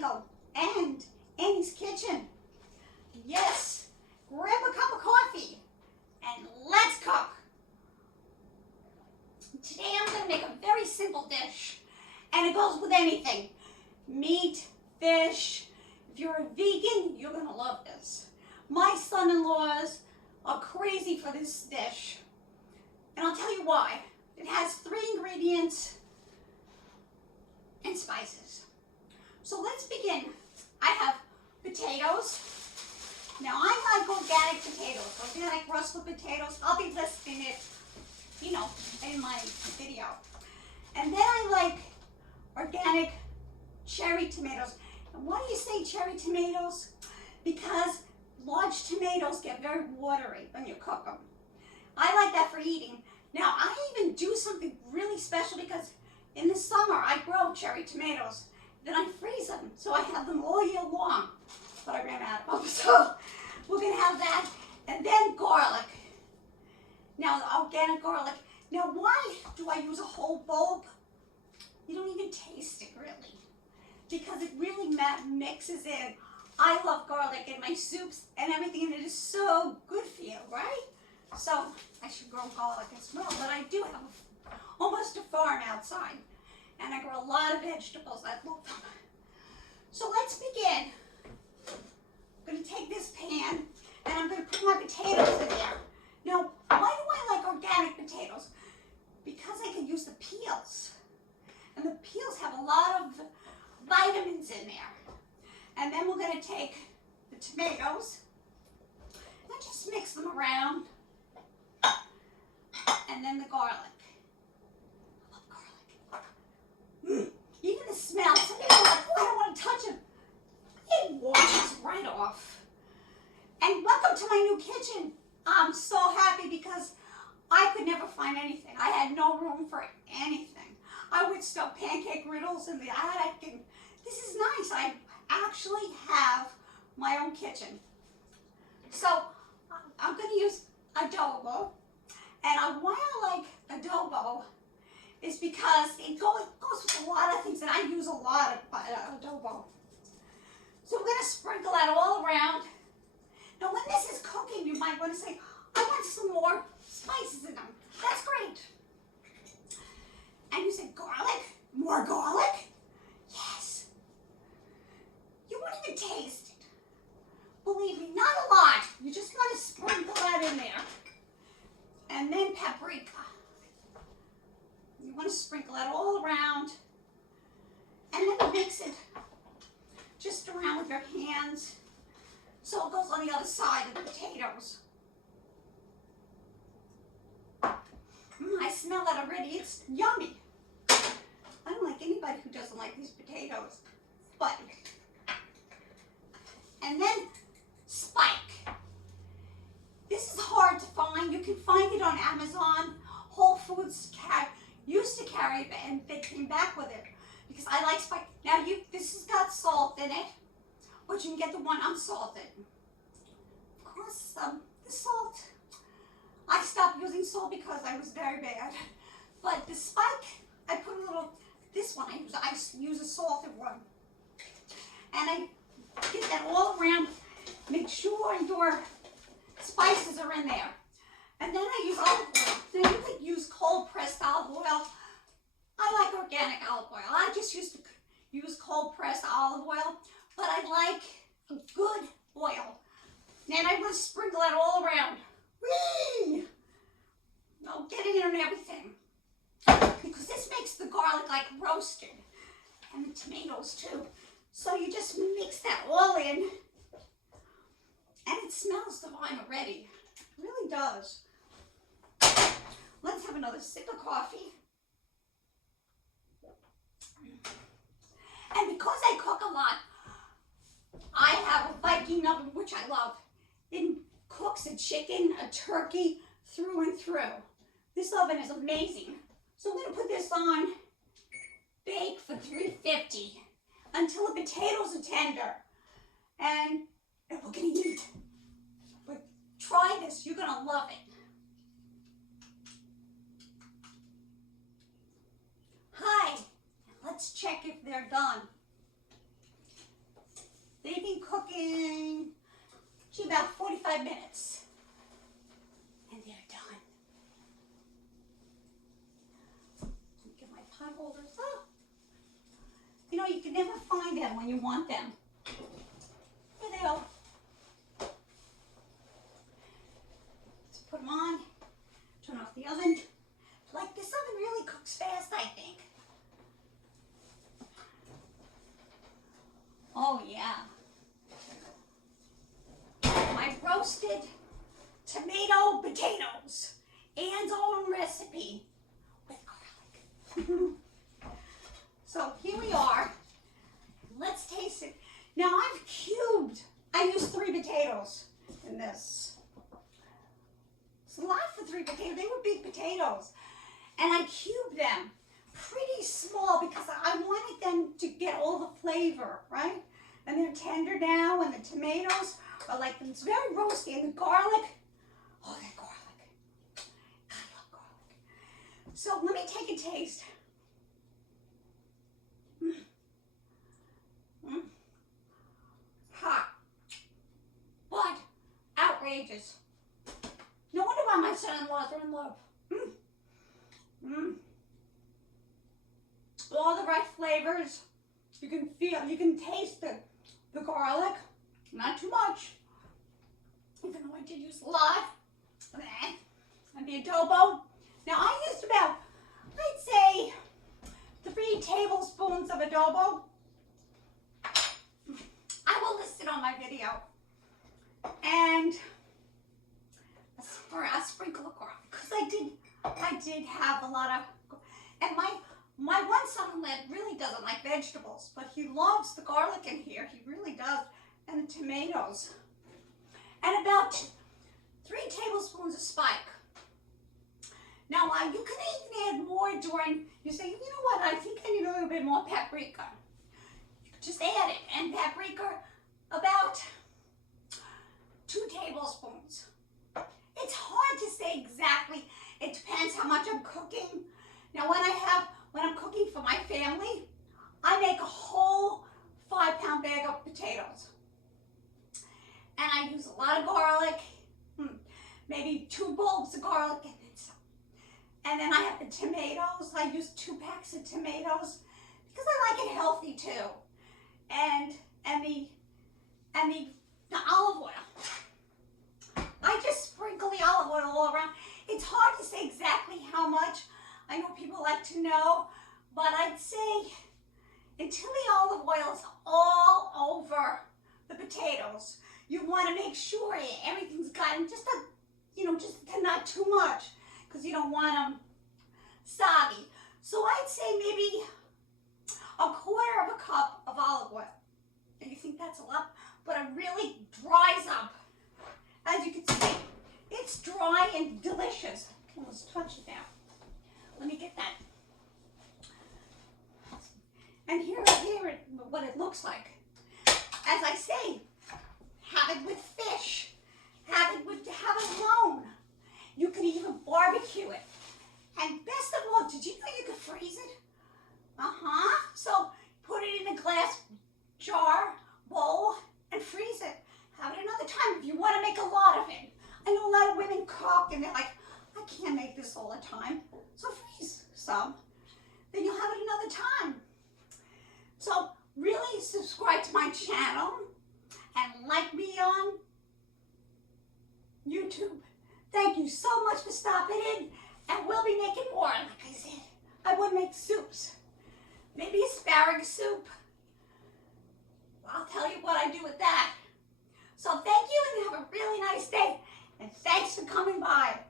angle and Annie's kitchen. Yes, grab a cup of coffee and let's cook. Today I'm going to make a very simple dish and it goes with anything. Meat, fish. If you're a vegan, you're going to love this. My son-in-laws are crazy for this dish and I'll tell you why. It has 3 ingredients and spices. So let's begin. I have potatoes. Now I like organic potatoes, organic russet potatoes. I'll be listing it, in my video. And then I like organic cherry tomatoes. And why do you say cherry tomatoes? Because large tomatoes get very watery when you cook them. I like that for eating. Now I even do something really special because in the summer I grow cherry tomatoes. Then I freeze them, so I have them all year long. But I ran out of them, so we're gonna have that. And then garlic. Now organic garlic. Now why do I use a whole bulb? You don't even taste it really, because it really mixes in. I love garlic in my soups and everything, and it is so good for you, right? So I should grow garlic as well, but I do have almost a farm outside, and I grow a lot of vegetables. I love them. So let's begin. I'm going to take this pan, and I'm going to put my potatoes in there. Now, why do I like organic potatoes? Because I can use the peels. And the peels have a lot of vitamins in there. And then we're going to take the tomatoes and just mix them around. And then the garlic. I love garlic. Even the smell. Some people are like, oh, I don't want to touch it. It washes right off. And welcome to my new kitchen. I'm so happy because I could never find anything. I had no room for anything. I would stuff pancake griddles in the attic, and this is nice. I actually have my own kitchen. So I'm going to use adobo. And why I like adobo is because it goes with a lot of things, and I use a lot of adobo. So we're going to sprinkle that all around. Now when this is cooking, you might want to say, I want some more spices in them. That's great. And you said, garlic? More garlic? Yes. You won't even taste it. Believe me, not a lot. You just want to sprinkle that in there. And then paprika. You want to sprinkle that all around. And then mix it just around with your hands so it goes on the other side of the potatoes. I smell that already. It's yummy. I don't like anybody who doesn't like these potatoes. But, and then spike. This is hard to find. You can find it on Amazon. Whole Foods used to carry it, and they came back with it because I like spike. Now this has got salt in it, but you can get the one unsalted. Of course, the salt. I stopped using salt because I was very bad. But the spike, I put a little. This one I use a salted one, and I get that all around. Make sure your spices are in there. And then I use olive oil. Now you could use cold pressed olive oil. I like organic olive oil. I just used to use cold pressed olive oil, but I like a good oil. And I want to sprinkle it all around. Whee! I'll get it in and everything. Because this makes the garlic like roasted. And the tomatoes too. So you just mix that all in. And it smells divine already. It really does. Let's have another sip of coffee. And because I cook a lot, I have a Viking oven, which I love. It cooks a chicken, a turkey, through and through. This oven is amazing. So I'm going to put this on, bake for 350 until the potatoes are tender. And we're going to eat. But try this. You're going to love it. Hi. Let's check if they're done. taking about 45 minutes. And they're done. Get my pot holders up. You know, you can never find them when you want them. Here they are. Let's put them on. Turn off the oven. Like, this oven really cooks fast, I think. Oh, yeah. My roasted tomato potatoes. Anne's own recipe with garlic. So here we are. Let's taste it. Now I've cubed. I used 3 potatoes in this. It's a lot for 3 potatoes. They were big potatoes. And I cubed them pretty small because I wanted them to get all the flavor, right? And they're tender now, and the tomatoes are like, it's very roasty, and the garlic, oh, that garlic. I love garlic. So let me take a taste. Hot, but outrageous. No wonder why my son-in-laws are in love. All the right flavors. You can feel, you can taste the garlic. Not too much, even though I did use a lot. And the adobo. Now I used about, I'd say, 3 tablespoons of adobo. I will list it on my video. And a sprinkle of garlic, because I did have a lot of, and my one son-in-law really doesn't like vegetables, but he loves the garlic in here. He really does. And the tomatoes. And about 3 tablespoons of spike. Now, you can even add more during, you say, you know what, I think I need a little bit more paprika. You can just add it. And paprika, about 2 tablespoons. It's hard to say exactly. It depends how much I'm cooking. Now, when I'm cooking for my family, I make a whole 5-pound bag of potatoes. And I use a lot of garlic, maybe 2 bulbs of garlic and then some. And then I have the tomatoes. I use 2 packs of tomatoes because I like it healthy too. And the olive oil. I just sprinkle the olive oil all around. It's hard to say exactly how much. I know people like to know, but I'd say until the olive oil is all over the potatoes, you want to make sure everything's gotten just not too much, because you don't want them soggy. So I'd say maybe a 1/4 cup of olive oil. And you think that's a lot, but it really dries up. As you can see, it's dry and delicious. Okay, let's touch it now. Let me get that. And here what it looks like. As I say, have it with fish. Have it alone. You can even barbecue it. And best of all, did you know you could freeze it? So put it in a glass jar, bowl, and freeze it. Have it another time if you want to make a lot of it. I know a lot of women cook and they're like, I can't make this all the time. So freeze some. Then you'll have it another time. So really subscribe to my channel and like me on YouTube. Thank you so much for stopping in, and we'll be making more. Like I said, I would make soups. Maybe asparagus soup. I'll tell you what I do with that. So thank you and have a really nice day. And thanks for coming by.